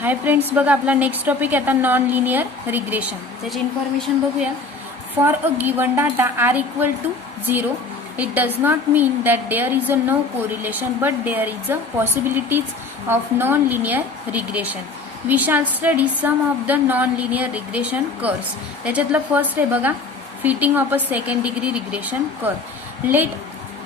हाय friends, बघा आपला next topic आता नॉन लिनियर रिग्रेशन. त्याची इन्फॉर्मेशन बघूया. For a given data r equal to 0, it does not mean that there is a no correlation but there is a possibilities of non-linear regression. We shall study some of the non-linear regression curves. त्याच्यातलं first आहे बघा, fitting of a second degree regression curve.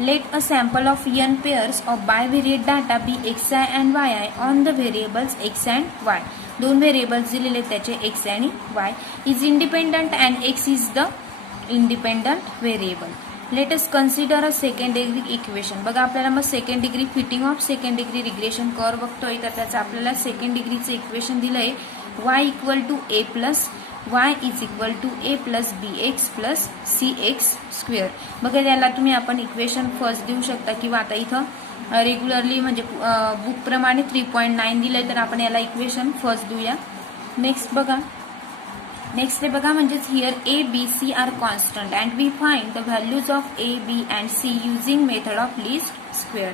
Let a sample of n pairs of bivariate data be xi and yi on the variables x and y. दोन variables दिलेले त्याचे x आणि y is independent and x is the independent variable. Let us consider a second degree equation. बघा आपल्याला मग second degree fitting of second degree regression curve बघतोय, तर त्याचं आपल्याला सेकंड डिग्रीचं इक्वेशन दिलंय y equal to a plus y is equal to a plus bx plus cx square. बघा त्याला तुम्ही आपण इक्वेशन फर्स्ट देऊ शकता किंवा आता इथं रेग्युलरली म्हणजे बुक प्रमाणे 3.9 दिलंय, तर आपण याला इक्वेशन फर्स्ट देऊया. नेक्स्ट आहे बघा म्हणजेच here a b c are constant and we find the values of a b and c using method of least square.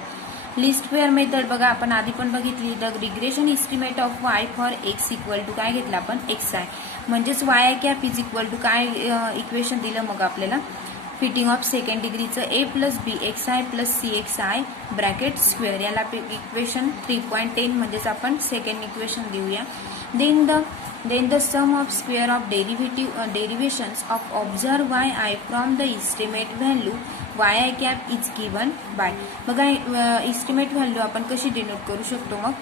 Least square method बघा आपण आधी पण बघितली. The regression estimate of y for x equal to काय घेतलं आपण xi, म्हणजेच y cap is equal to काय इक्वेशन दिलं मग आपल्याला फिटिंग ऑफ सेकंड डिग्रीचं a plus bxi plus cxi bracket square. याला इक्वेशन 3.10 म्हणजेच आपण सेकंड इक्वेशन देऊया. Then the sum of square of derivations of observed yi from the estimate value yi cap is given by. बघा estimate value आपण कशी denote करू शकतो मग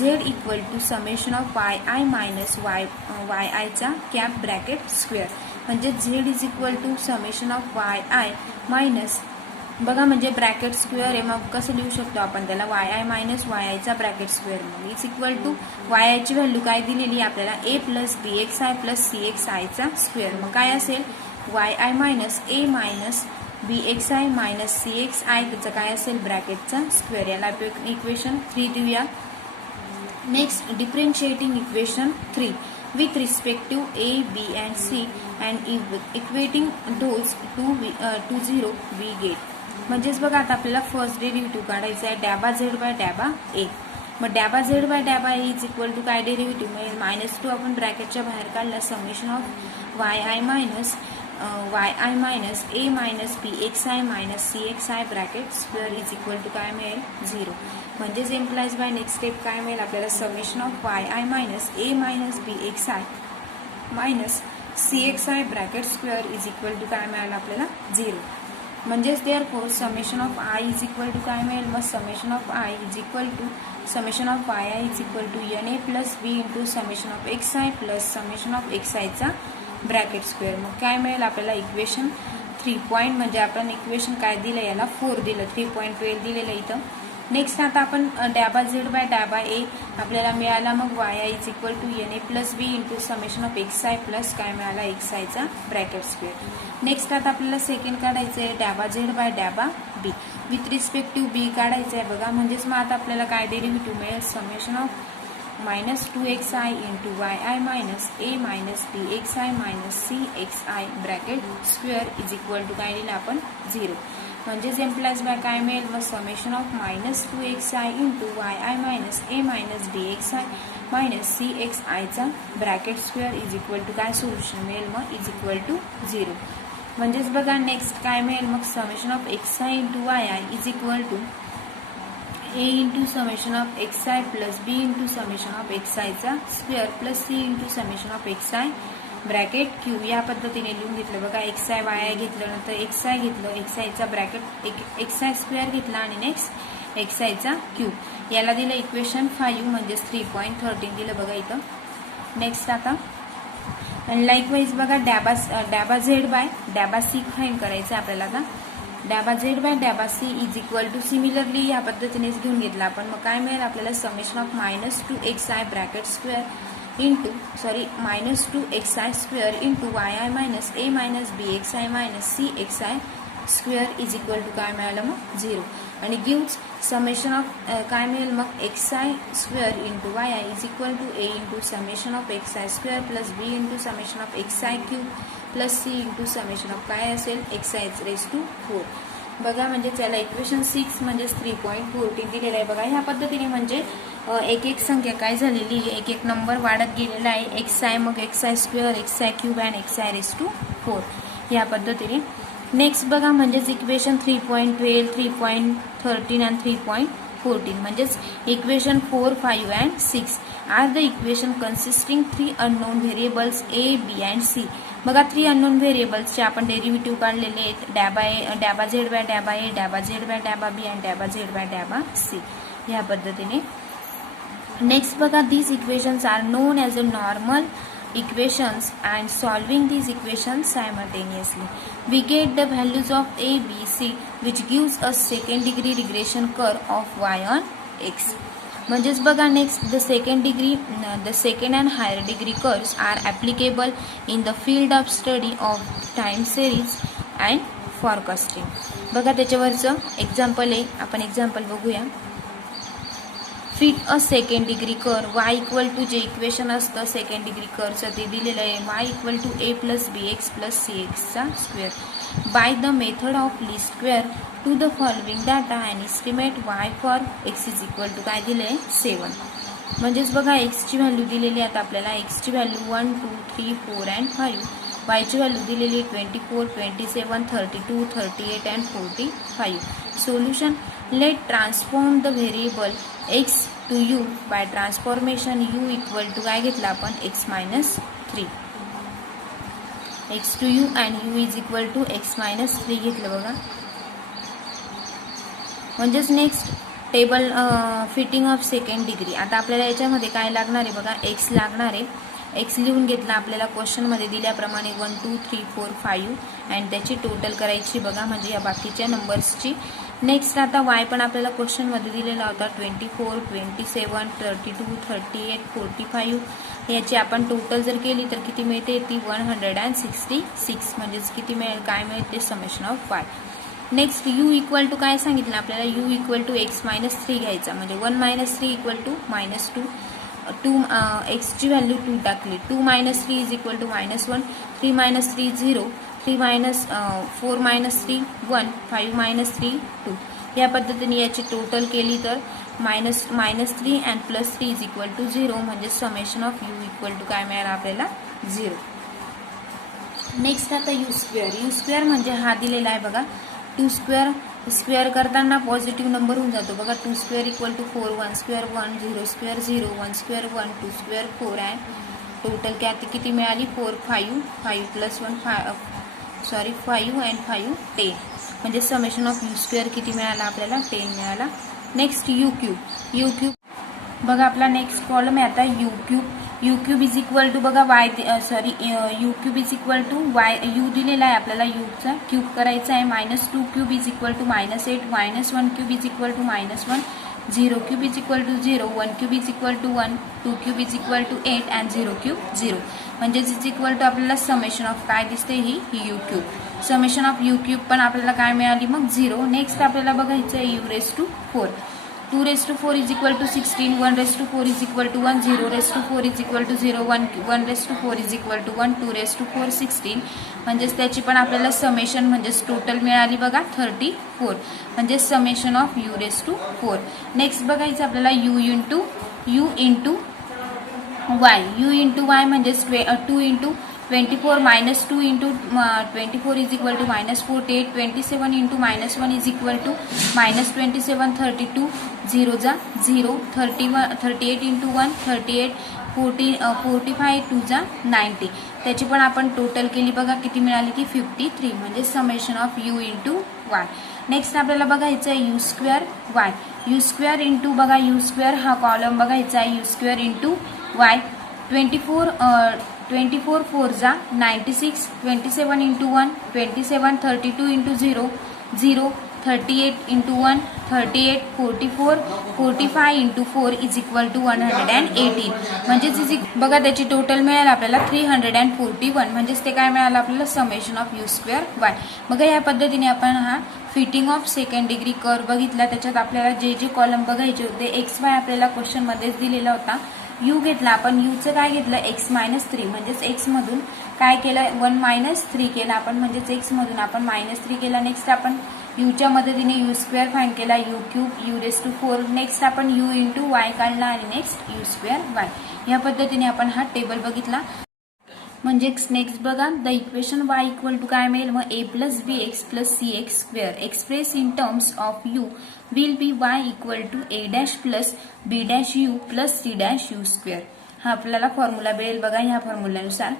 z equal to summation of yi minus yi चा cap bracket square, म्हणजे z is equal to summation of yi minus बघा म्हणजे ब्रॅकेट स्क्वेअर आहे. मग कसं लिहू शकतो आपण त्याला yi मायनस yi चा ब्रॅकेट स्क्वेअर. मग इज इक्वल टू yi ची व्हॅल्यू काय दिलेली आपल्याला a plus bxi plus cxi चा स्क्वेअर. मग काय असेल yi minus a minus bxi minus cxi, त्याचं काय असेल ब्रॅकेटचा स्क्वेअर. याला इक्वेशन 3 देऊया. Next differentiating equation 3 with respect to a, b and c and equating those to 0 we get. म्हणजेच बघा आता आपल्याला फर्स्ट डेरिव्हेटिव्ह काढायचा आहे डॅबा झेड बाय डॅबा ए. मग डॅबा झेड बाय डॅबा ए इज इक्वल टू काय डेरिव्हेटिव्ह म्हणजे -2 आपण ब्रॅकेटच्या बाहेर काढला summation of yi minus a minus bxi minus cxi bracket square is equal to काय मिळेल 0. म्हणजेच एम्प्लाइज बाय नेक्स्ट स्टेप काय मिळेल आपल्याला summation of yi minus a minus bxi minus cxi bracket square is equal to काय मिळालं आपल्याला 0. म्हणजेच therefore summation of i is equal to काय मिळेल मग summation of i is equal to summation of yi is equal to na plus b into summation of xi plus summation of xi चा bracket square. मग काय मिळेल आपल्याला equation 3 म्हणजे आपण इक्वेशन काय दिलं याला 4 दिलं, 3.12 दिलेलं इथं. नेक्स्ट आता आपण डॅबा झेड बाय डॅबा ए आपल्याला मिळाला मग yi is equal to na plus b into summation of xi plus काय मिळाला xi चा ब्रॅकेट स्क्वेअर. नेक्स्ट आता आपल्याला सेकंड काढायचं आहे डॅबा झेड बाय डॅबा b with respect to b काढायचं आहे बघा. म्हणजेच मग आता आपल्याला काय डेरिव्हेटिव्ह मिळेल summation of -2xi into yi minus a minus bxi minus cxi bracket square is equal to काय दिलं आपण 0. म्हणजेच एम्प्लाइज बाय काय मिळेल मग summation of -2xi into yi minus a minus bxi minus cxi चा bracket square is equal to काय solution मिळेल मग इज इक्वल टू 0. म्हणजेच बघा नेक्स्ट काय मिळेल मग summation of xi into yi is equal to a into summation of xi plus b into summation of xi चा square plus c into summation of xi bracket cube. या पद्धतीने लिहून घेतलं बघा. xi yi घेतलं नंतर xi घेतलं xi चा ब्रॅकेट xi स्क्वेअर घेतला आणि नेक्स्ट xi चा क्यू. याला दिलं इक्वेशन 5 म्हणजेच 3.13 दिलं बघा इथं. नेक्स्ट आता लाईकवाईज बघा डॅबा झेड बाय डॅबा सी फाईंड करायचं आपल्याला. आता डॅबा झेड बाय डॅबा c is equal to similarly या पद्धतीनेच घेऊन घेतला आपण. मग काय मिळेल आपल्याला summation of -2xi bracket square into -2xi square into yi minus a minus bxi minus cxi square is equal to काय मिळालं मग 0. आणि गिव्स समेशन ऑफ काय मिळेल मग xi square into yi is equal to a into summation of xi square plus b into summation of xi cube plus c into summation of काय असेल xi raise to 4. बघा म्हणजे त्याला equation 6 म्हणजेच 3.14 दिलेलं आहे बघा. ह्या पद्धतीने म्हणजे एक एक संख्या काय झालेली आहे, एक एक नंबर वाढत गेलेला आहे. एक्स आय, मग x i square, x i cube and x i raise to 4 या पद्धतीने. नेक्स्ट बघा म्हणजेच इक्वेशन 3.12, 3.13 अँड 3.14 म्हणजेच equation 4, 5 and 6 are the equation consisting 3 unknown variables a, b and c. बघा 3 अननोन व्हेरिएबल्सचे आपण डेरिव्हेटिव्ह काढलेले आहेत. डॅबा झेड बाय डॅबा ए, डॅबा झेड बाय डॅबा बी अँड डॅबा झेड बाय डॅबा सी या पद्धतीने. नेक्स्ट बघा these equations are known as a normal equations and solving these equations simultaneously we get the values of a, b, c which gives us second degree regression curve of y on x. म्हणजेच बघा next the second and higher degree curves are applicable in the field of study of time series and forecasting. बघा त्याच्यावरचं example आहे, आपण example बघूया. Fit a second degree curve y equal to जे equation असतं second degree कर्वचं ते दिलेलं आहे y equal to a plus b x plus C एक्सचा square by the method of least square to the following data and estimate y for x is equal to काय दिलं आहे 7. म्हणजेच बघा एक्सची व्हॅल्यू दिलेली आहे आपल्याला. एक्सची व्हॅल्यू 1, 2, 3, 4 अँड 5. वायची व्हॅल्यू दिलेली 24, 27, 32, 38 and 45. Solution let transform the variable x to u by transformation u equal to काय घेतलं आपण x minus 3. x to u and u is equal to x minus 3 घेतलं बघा. म्हणजेच next table fitting of second degree. आता आपल्याला याच्यामध्ये काय लागणार आहे बघा, x लागणार आहे. एक्स लिहून घेतला आपल्याला क्वेश्चनमध्ये दिल्याप्रमाणे 1, 2, 3, 4, 5 अँड त्याची टोटल करायची बघा म्हणजे या बाकीच्या नंबर्सची. नेक्स्ट आता वाय पण आपल्याला क्वेश्चनमध्ये दिलेला होता 24, 27, 32, 38, 45 याची आपण टोटल जर केली तर किती मिळते ती 166 म्हणजेच किती मिळेल काय मिळेल ते summation of y. Next u equal to काय सांगितलं आपल्याला, u equal to x minus 3 घ्यायचा म्हणजे 1 मायनस 3 इक्वल टू मायनस 2. एक्सची व्हॅल्यू 2 टाकली. 2 minus 3 is equal to minus 1. 3 minus 3 0. 3 minus 4 minus 3 1. 5 minus 3 2 या पद्धतीने याची टोटल केली तर minus 3 and plus 3 is equal to 0 म्हणजे summation of u equal to काय मिळाला आपल्याला 0. नेक्स्ट आता यू स्क्वेअर म्हणजे हा दिलेला आहे बघा. 2 स्क्वेअर करताना पॉझिटिव्ह नंबर होऊन जातो बघा. 2 square equal to 4, 1 square 1, 0 square 0, 1 square 1, 2 square 4 and total किती मिळाली 4, 5 प्लस 1 5 अँड 5 10 म्हणजे समेशन ऑफ यू स्क्वेअर किती मिळाला आपल्याला 10 मिळाला. नेक्स्ट यू क्यूब बघा आपला नेक्स्ट कॉलम आहे आता u cube is equal to बघा u cube is equal to y. U दिलेला आहे आपल्याला यूचा क्यूब करायचा आहे. -2 cube is equal to -8, -1 cube is equal to -1, 0 cube is equal to 0, 1 cube is equal to 1, 2 cube is equal to 8 and 0 cube 0 म्हणजेच is equal to आपल्याला summation of काय दिसते ही u cube. Summation of u cube पण आपल्याला काय मिळाली मग 0. नेक्स्ट आपल्याला बघायचं आहे u raise to 4. 2 raise to 4 is equal to 16, 1 raise to 4 is equal to 1, 0 raise to 4 is equal to 0, 1 raise to 4 is equal to 1, 2 raise to 4 16 म्हणजेच त्याची पण आपल्याला समेशन म्हणजेच टोटल मिळाली बघा 34 म्हणजे summation of u raise to 4. Next बघायचं आपल्याला u into y. U into y म्हणजेच 2 into 24 minus 2 into 24 is equal to minus 48. 27 into minus 1 is equal to minus 27. 32 0 जा 0. 38 into 1 38. 45 2 जा 90 त्याची पण आपण टोटल केली बघा किती मिळाली ती 53 म्हणजे summation of you into Y. Next आपल्याला बघायचं आहे you square Y. You square into बघा यू स्क्वेअर हा कॉलम बघायचा आहे यू स्क्वेअर इंटू वाय. 24 4 जा 96. 27 into 1 27. 32 into 0 0. 38 into 1 38. 44 45 into 4 is equal to 118 म्हणजेच बघा त्याची टोटल मिळेल आपल्याला 341 म्हणजेच ते काय मिळालं आपल्याला summation of u square Y. बघा या पद्धतीने आपण हा fitting of second degree curve बघितला. त्याच्यात आपल्याला जे कॉलम बघायचे होते एक्स वाय आपल्याला क्वेश्चन मध्येच दिलेला होता. यू घेतला आपण यूचं काय घेतलं एक्स मायनस 3 म्हणजेच एक्स मधून काय केलं 1 - 3 केलं आपण म्हणजेच एक्स मधून आपण -3 केला. नेक्स्ट आपण यूच्या मदतीने यू स्क्वेअर फाइंड केला, u cube, u raise to 4. Next आपण यू इंटू वाय काढला आणि नेक्स्ट यू स्क्वेअर वाय. या पद्धतीने आपण हा टेबल बघितला. म्हणजे नेक्स्ट बघा, the equation y equal to काय मिळेल, मग a plus b x plus c x square express in terms of u will be y equal to a dash plus b dash u plus c dash u square. हा आपल्याला formula मिळेल बघा. ह्या फॉर्म्युल्यानुसार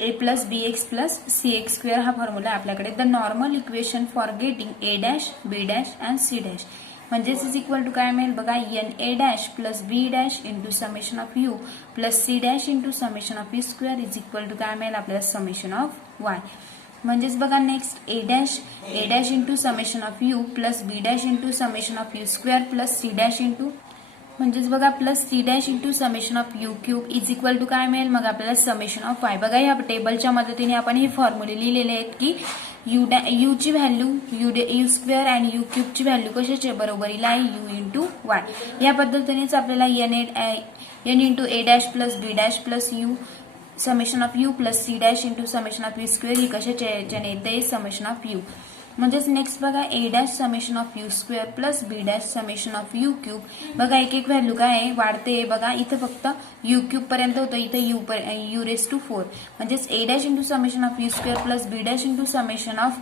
a plus b x plus c x square हा formula आपल्याकडे. The normal equation for getting a dash b dash and c dash म्हणजेच is equal to काय मिळेल बघा, n a dash plus b dash into summation of u plus c dash into summation of u square is equal to काय मिळेल आपल्याला summation of y. म्हणजेच बघा next a dash into summation of u plus b dash into summation of u square plus c dash into म्हणजेच बघा plus c dash into summation of u cube is equal to काय मिळेल मग आपल्याला summation of Y. बघा या टेबलच्या मदतीने आपण हे फॉर्म्युले लिहिलेले आहेत की यू ची व्हॅल्यू यू स्क्वेअर आणि यू क्यूब ची व्हॅल्यू कशाची बरोबरीला आहे यू इंटू वाय. या पद्धतीनेच आपल्याला n into a dash plus b dash plus u summation of u plus c dash into summation of u square ही कशाच्या याच्याने येते समेशन ऑफ यू. म्हणजेच नेक्स्ट बघा a dash summation of u square plus b dash summation of u cube. बघा एक एक value काय आहे वाढते बघा. इथं फक्त यू क्यूब पर्यंत होतं, इथं यू रेस टू 4. म्हणजेच a dash into summation of u square plus b dash into summation of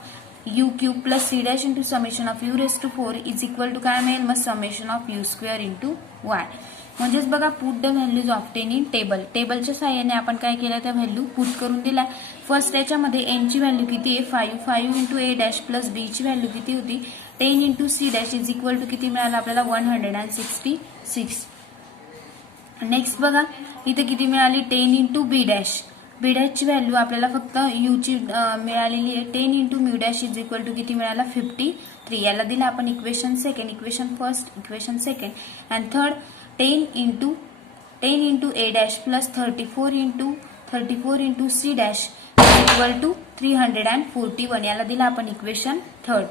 u cube plus c dash into summation of u raise to 4 is equal to काय मिळेल मग summation of u square into y. म्हणजेच बघा put the values of 10 in table. टेबलच्या साहाय्याने आपण काय केलं त्या व्हॅल्यू पुट करून दिल्या. फर्स्ट याच्यामध्ये एन ची व्हॅल्यू किती आहे 5 into a dash plus b ची व्हॅल्यू किती होती 10 into c dash is equal to किती मिळालं आपल्याला 166. नेक्स्ट बघा इथे किती मिळाली 10 इंटू बी डॅश. बी डॅशची व्हॅल्यू आपल्याला फक्त यू ची मिळालेली आहे 10 into mu dash is equal to किती मिळाला 53. याला दिलं आपण equation second, equation first, equation second and third 10 into a dash plus 34 into c dash equal to 341. याला दिला आपण इक्वेशन थर्ड.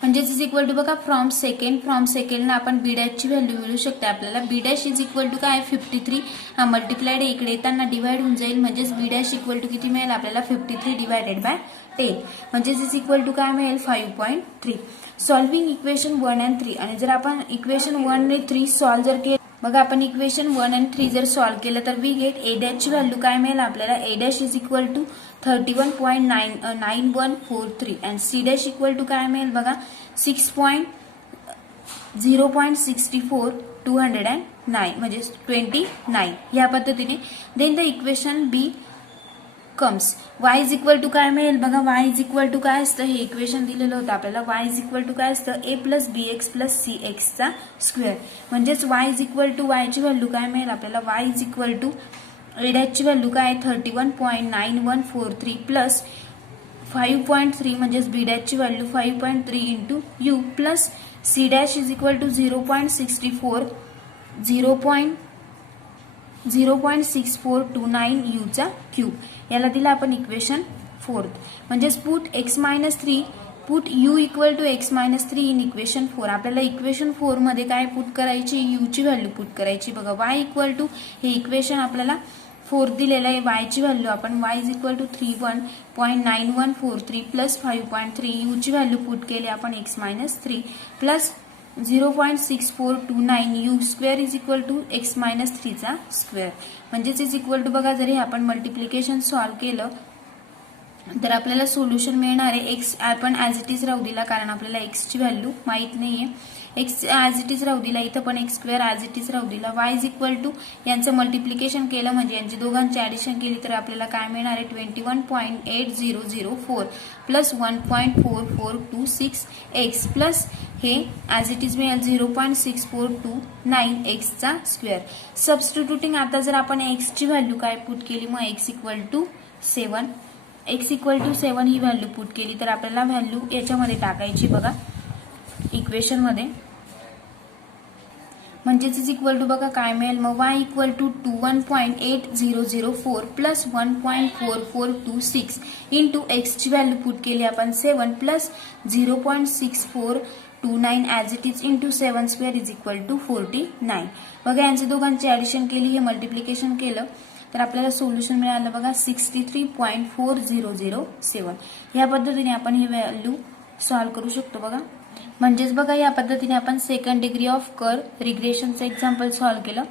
म्हणजेच इज इक्वल टू बघा फ्रॉम सेकंड आपण बी डॅशची व्हॅल्यू मिळू शकते आपल्याला. B dash is equal to काय 53 हा मल्टिप्लाइड इकडे येताना डिवाइड होऊन जाईल. म्हणजेच बी डॅश इक्वल टू किती मिळेल आपल्याला 53 डिवायडेड बाय 10 म्हणजेच इज इक्वल टू काय मिळेल 5.3. सॉल्विंग इक्वेशन 1 and 3 आणि जर आपण इक्वेशन 1 आणि 3 सॉल्व्ह जर केलं बघा आपण इक्वेशन 1 and 3 जर सॉल्व्ह केलं तर वी गेट ए डॅशची व्हॅल्यू काय मिळेल आपल्याला A dash is equal to 31.9143 and C dash equal to काय मिळेल बघा 0.64 209 म्हणजे 29. या पद्धतीने then the equation becomes y is equal to काय मिळेल बघा y इज इक्वल टू काय असतं हे इक्वेशन दिलेलं होतं आपल्याला. y इज इक्वल टू काय असतं a plus b x plus C एक्सचा स्क्वेअर. म्हणजेच y is equal to y ची व्हॅल्यू काय मिळेल आपल्याला y is equal to a डॅशची व्हॅल्यू काय 31.9143 प्लस 5.3 म्हणजेच बी डॅशची value 5.3 into u plus c dash is equal to 0.6429 u चा क्यूब. याला दिला आपण इक्वेशन फोर्थ. म्हणजेच put u equal to x minus 3 in equation 4. आपल्याला इक्वेशन 4 मध्ये काय पुट करायची यू ची व्हॅल्यू पुट करायची बघा. वाय इक्वल टू हे इक्वेशन आपल्याला 4 दिलेलं आहे. वाय ची व्हॅल्यू आपण Y is equal to 31.9143 plus 5.3 U ची व्हॅल्यू पुट केली आपण X minus 3 plus 0.6429 U square is equal to x minus 3 चा स्क्वेअर. म्हणजेच इज इक्वल टू बघा जरी आपण मल्टिप्लिकेशन सॉल्व्ह केलं तर आपल्याला सोल्युशन मिळणार आहे. एक्स आपण ऍज इट इज राहू दिला कारण आपल्याला एक्स ची व्हॅल्यू माहित नाहीये. एक्स ऍज इट इज राहू दिला, इथं पण x square as it is राहू दिला. वाय इज इक्वल टू यांचं मल्टिप्लिकेशन केलं म्हणजे यांची दोघांची ऍडिशन केली तर आपल्याला काय मिळणार आहे 21.8004 प्लस 1.4426 एक्स प्लस हे ऍज इट इज मिळेल 0.6429 एक्सचा स्क्वेअर. सबस्टिट्युटिंग आता जर आपण एक्स ची व्हॅल्यू काय पुट केली मग एक्स इक्वल टू 7 ही व्हॅल्यू पुट केली तर आपल्याला व्हॅल्यू याच्यामध्ये टाकायची बघा इक्वेशन मध्ये. म्हणजेच इज इक्वल टू बघा काय मिळेल मग y equal to 21.8004 plus 1.4426 into X ची व्हॅल्यू पुट केली आपण 7 plus 0.6429 as it is into 7 square is equal to 49. बघा यांचे दोघांची ऍडिशन केली हे मल्टिप्लिकेशन केलं तर आपल्याला सोल्युशन मिळालं बघा 63.4007. या पद्धतीने आपण ही व्हॅल्यू सॉल्व्ह करू शकतो बघा. म्हणजेच बघा या पद्धतीने आपण सेकंड डिग्री ऑफ कर्व रिग्रेशनचं एक्झाम्पल सॉल्व्ह केलं.